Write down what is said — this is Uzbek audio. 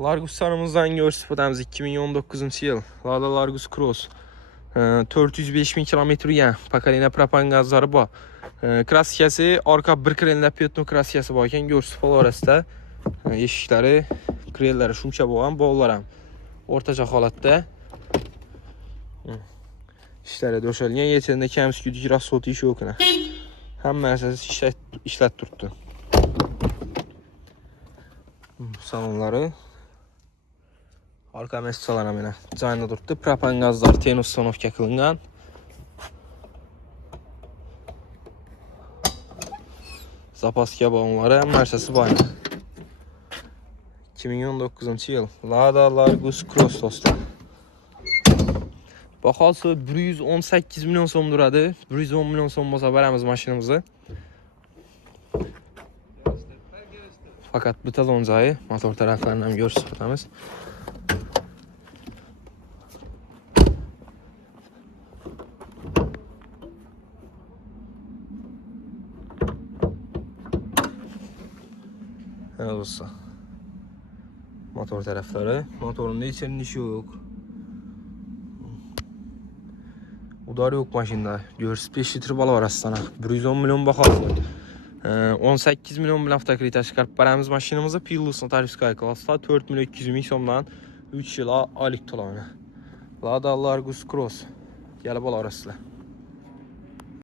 Largus'larımızdan görsüp odamız 2019 yıl. Lada Largus Cross. 405 bin kilometre yani. Pakalina propan gazları bu. Kraskası arka bir krenle piyotun kraskası bu. Görsüp orasında. Eşikleri, krelleri şumça boğan boğular. Ortaca halatda. İşlere döşelgen. Yeterinde kəmis güdük rassotu işi yok. Hem mərsəsi işlət tuttu. Salonları. Arka məsələlərə mənə canlı durdu. Propan qazlar ten ustanovka qılınğan. Zapaska balonları hem mərsəsi bayaq. 2019 yıl. Lada Largus Cross dostlar. Baxalsı 118 milyon som duradı. 110 milyon som olsa verəmiz maşınımızı. Fakat bu taloncağı motor taraflarından görsünüz. Evet olsa. Motor tarafları. Motorun da içerinin işi yok. Udar yok maşında. Görsüz 5 litre bal var aslında. 110 milyon bakalım. 18 milyon bilen avtokritaj çıkarıp paramız maşinamızı Pillus'un tarifskaya klasla 4 milyon 200 bin somdan 3 yıla aylık dolanı. Lada Largus Cross. Gelip al arasıyla.